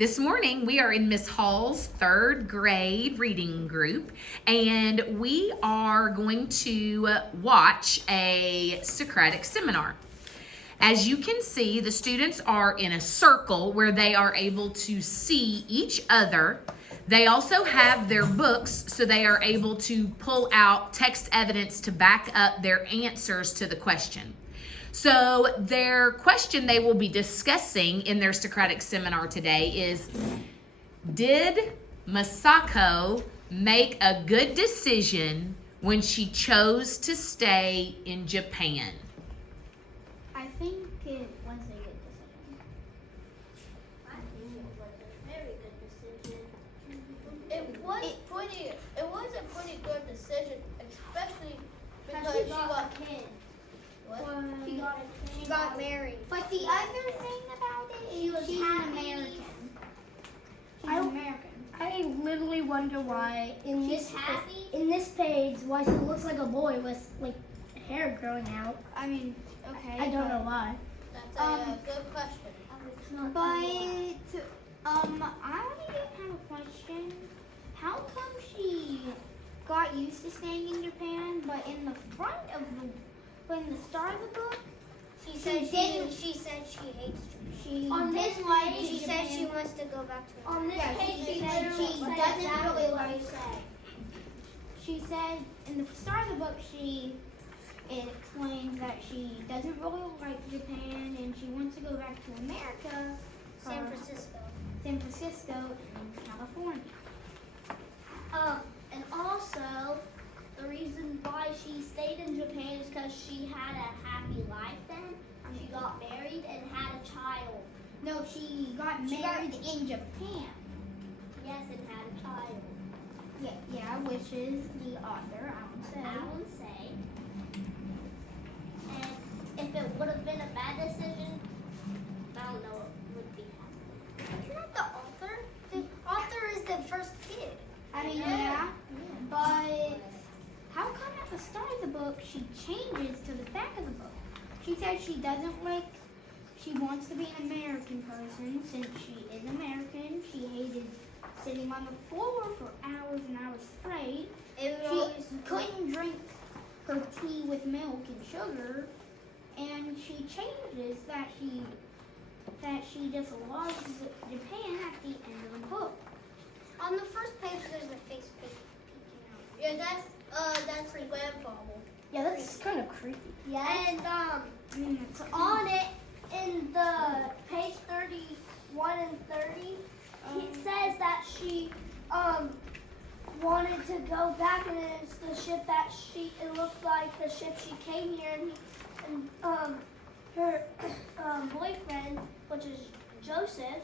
This morning we are in Miss Hall's third grade reading group, and we are going to watch a Socratic Seminar. As you can see, the students are in a circle where they are able to see each other. They also have their books, so they are able to pull out text evidence to back up their answers to the question. So their question they will be discussing in their Socratic Seminar today is, did Masako make a good decision when she chose to stay in Japan? I think it was a good decision. I think it was a very good decision. It was a pretty good decision, especially because she got kids. what? She got married. But the other thing about it is she's an American. She's American. I literally wonder why in She's happy. in this page why she looks like a boy with like hair growing out. I mean, okay. I don't know why. That's a good question. But I only have a question. How come she got used to staying in Japan, but in the start of the book, She said she hates Japan. On this didn't like page, She Japan. said she wants to go back to On this Yeah, page, she she said literally she said doesn't exactly really what like you said. She said in the start of the book, it explains that she doesn't really like Japan and she wants to go back to America, San Francisco. San Francisco, and California. And also, the reason why she stayed in Japan is because she had a happy life then. She got married and had a child. No, she got married in Japan. Yes, and had a child. Yeah, which is the author, Alan say. And if it would have been a bad decision, I don't know what would be happening. Isn't that the author? The author is the first kid. I mean, yeah, but how come at the start of the book she changes to the back of the book? She says she wants to be an American person since she is American. She hated sitting on the floor for hours and hours straight. She couldn't drink her tea with milk and sugar, and she changes that she just loves Japan at the end of the book. On the first page, there's a face peeking out. Yeah, that's her grandfather. Yeah, that's kind of creepy. Yes. And That's on it, in the page 31 and 30, it says that she wanted to go back, and it's the ship that it looked like the ship she came here, and her boyfriend, which is Joseph,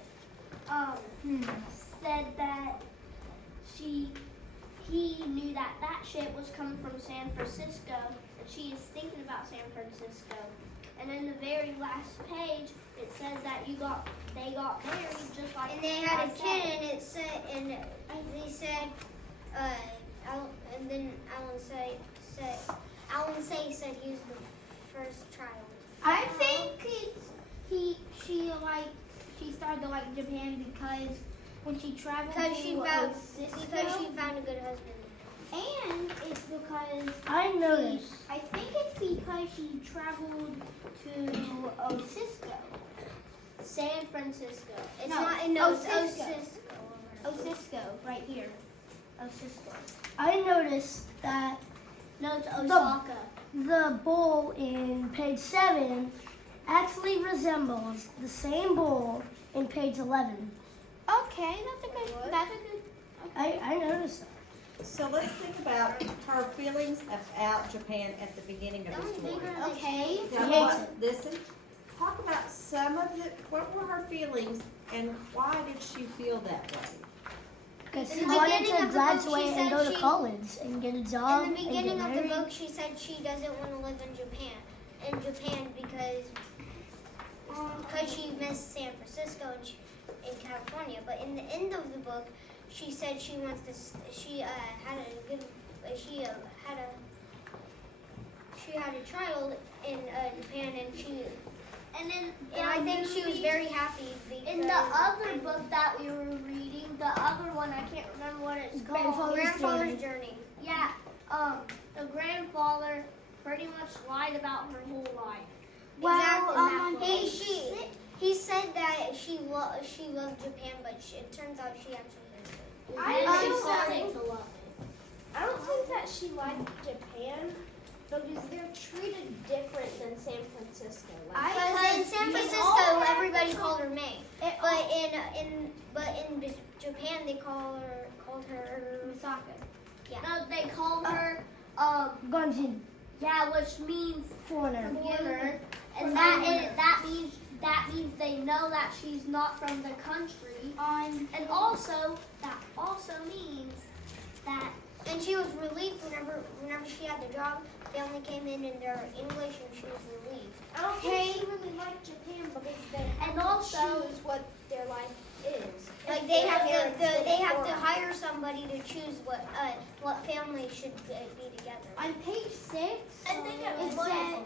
said that he knew that ship was coming from San Francisco, and she is thinking about San Francisco. And in the very last page, it says that they got married just like. And they had a kid, and it said, and they said, and then Alan said he was the first child. I think she started to like Japan because when she traveled Because to she found a good husband. and it's because I noticed. I think it's because she traveled to Osisco. San Francisco. It's No, not in Osisco, right here. Osisco. I noticed that No, it's Osaka. the bowl in page 7 actually resembles the same bowl in page 11. Okay, that's a good. I noticed that. So let's think about her feelings about Japan at the beginning of the story. Okay. Now, listen, talk about what were her feelings and why did she feel that way? Because In she the wanted beginning to of the book, she graduate and said go to she- college and get a job In the and beginning get of the married. book, she said she doesn't want to live in Japan because she missed San Francisco and California. But in the end of the book, she said she wants to. She had a child in Japan, and I think she was very happy because In the other book that we were reading. The other one, I can't remember what it's called. Grandfather's Journey. Yeah, the grandfather pretty much lied about her whole life. Exactly. He said that she loved Japan, but it turns out she actually hates it. She started to love it. I don't think that she liked Japan because they're treated different than San Francisco. Because in San Francisco, everybody called her May, but in Japan they called her Misaka. No, they call her Gunjin. yeah, which means Foreigner. foreigner, and that means they know that she's not from the country. And also that also means that And she was relieved whenever she had the job. They only came in their English, and she was relieved. I don't think she really liked Japan because they and also choose what their life is. Like they have to hire somebody to choose what family should be together. On page 6, I think it was said,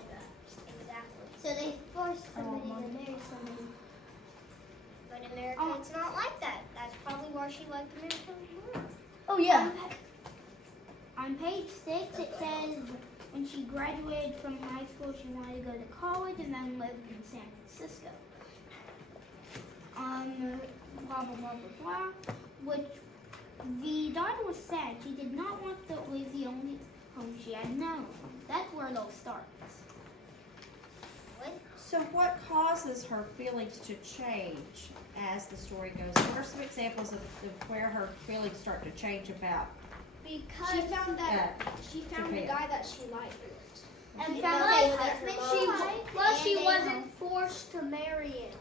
Exactly. so they forced somebody to marry somebody. But in America, it's not like that. That's probably why she liked America more. Oh yeah. On page 6, it says when she graduated from high school, she wanted to go to college and then live in San Francisco. Blah, blah, blah, blah, blah. Which the daughter was sad. She did not want to live the only home she had known. That's where it all starts. So what causes her feelings to change as the story goes? What are some examples of where her feelings start to change about? because She found Japan. a guy that she liked. and She found loved out it. she wasn't forced to marry him.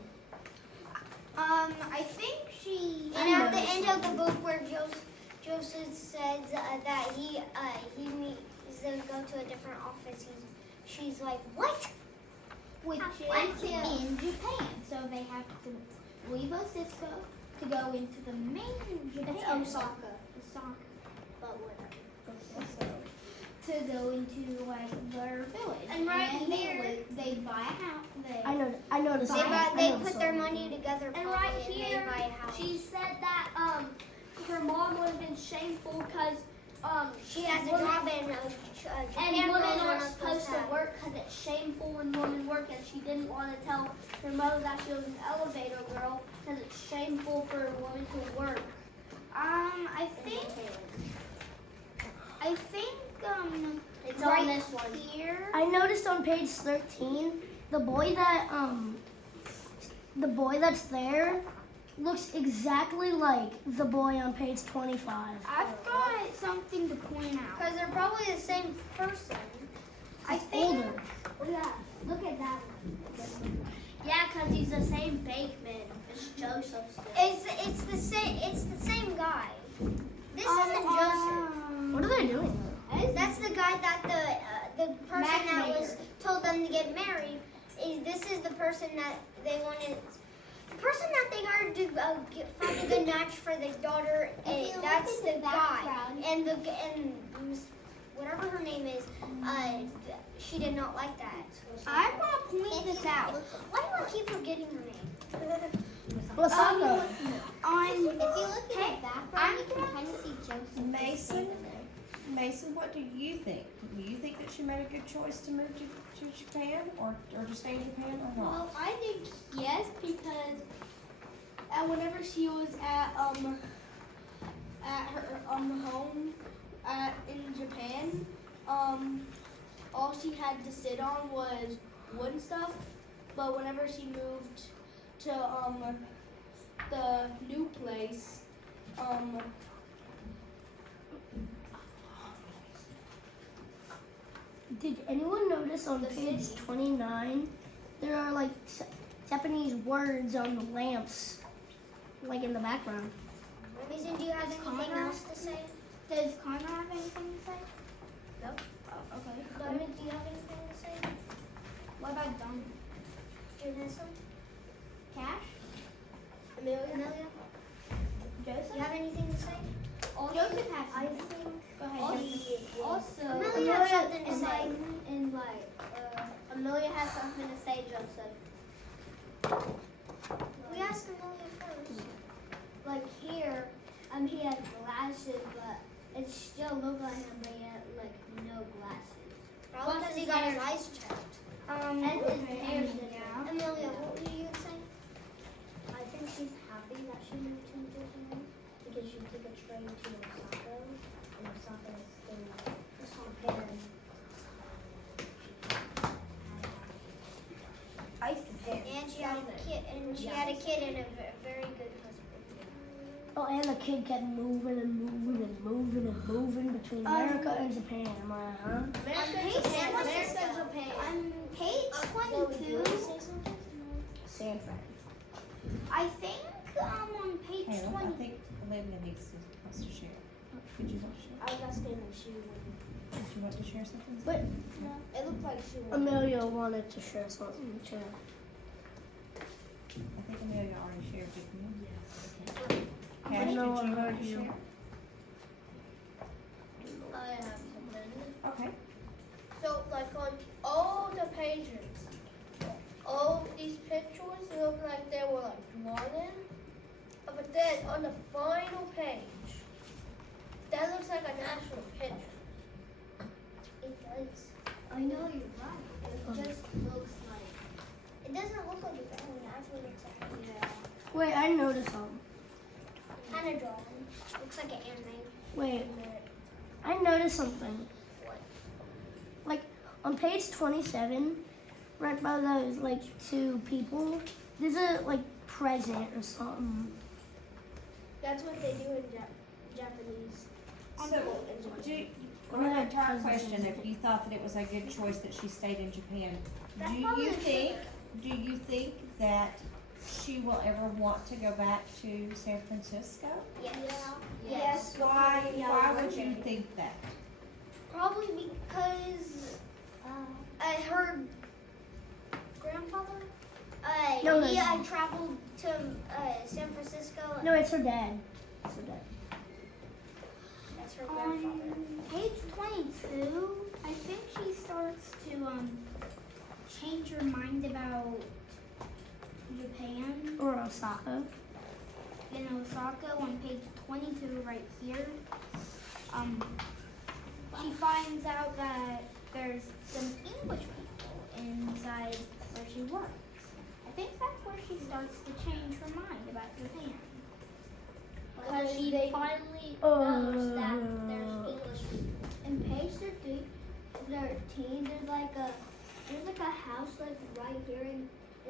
I think she. And at the end of the book, where Joseph says that he needs to go to a different office, she's like, what? Which is in Japan. So they have to leave Osaka to go into the main Japan. It's Osaka. But whatever. To go into like their village. And right and here- they buy a house. I noticed. They put their money together And probably, right and here, they buy a house. she said that her mom would have been shameful because She has a women- job in and Japan. women girls aren't not supposed to have. work because it's shameful when women work, and she didn't want to tell her mother that she was an elevator girl because it's shameful for a woman to work. I think It's right on this one. here. I noticed on page 13, the boy that's there looks exactly like the boy on page 25. I've got something to point out. Because they're probably the same person. I think Older. Oh, yeah, look at that one. Yeah, because he's the same Bakeman. It's Joseph still. It's the same guy. This isn't Joseph. What are they doing? That's the guy that the person that was told them to get married. This is the person that they wanted. The person that they hired to find a good match for the daughter. That's the guy. And whatever her name is, she did not like that. I want to point this out. Why do I keep forgetting her name? Lasaka. On If you look at the background, you can kind of see Joseph. Mason, what do you think? Do you think that she made a good choice to move to Japan or to stay in Japan or not? Well, I think yes, because whenever she was at her home in Japan, all she had to sit on was wood and stuff. But whenever she moved to the new place, Did anyone notice on The page city. 29 there are like Japanese words on the lamps, like in the background? Mason, do you have anything else to say? Does Connor have anything to say? No. Oh, okay. Donovan, do you have anything to say? What about Don? Janessa? Cash? Amelia. Amelia? Joseph? Do you have anything to say? Joseph has I something. think Go ahead. Also, Amelia has something to say. Amelia has something to say, Joseph. We asked Amelia first. He has glasses, but it still looks like him, but he has like no glasses. Probably because he got his eyes checked. And his hair's Yeah. down. Amelia, what were you saying? I think she's happy that she moved to Japan because she took a train to Osaka, and Osaka is still Japan. And she had a kid, and she had a kid and a very good husband. Oh, and the kid kept moving and moving and moving and moving between America and Japan. Am I, huh? On page 22, San Fran. I think on page Hey, I 20. think Olivia wants to share. Did you want to share? I was asking if she would. Did you want to share something? But It looked like she would. Amelia wanted to share something too. I think Amelia already shared, didn't you? Yes. I Cash, did you know I heard already you. share? I have something. Okay. So, like on all the pages, all these pictures look like they were like drawn in. But then on the final page, that looks like an actual picture. It does. I know you're right. It just looks like. It doesn't look like it's actually, it actually looks like Wait, I noticed something. kind of drawn. Looks like an anime. Wait, I noticed something. What? Like on page 27, right by those like two people, there's a like present or something. That's what they do in Japanese. So, on that entire question, if you thought that it was a good choice that she stayed in Japan, do you think that she will ever want to go back to San Francisco? Yes. Yes. Why would you think that? Probably because her grandfather. No, he no. traveled to San Francisco. No, it's her dad. It's her dad. That's her grandfather. On page 22, I think she starts to change her mind about Japan. Or Osaka. In Osaka, on page 22, right here, she finds out that there's some English people inside where she works. I think that's where she starts to change her mind about Japan. Because she finally Oh. knows that there's English people. In page 13, there's like a house like right here, and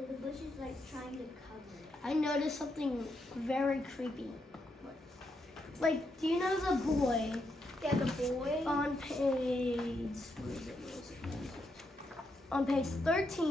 the bush is like trying to cover it. I noticed something very creepy. Like, do you know the boy Yeah, the boy. on page, where is it? On page 13?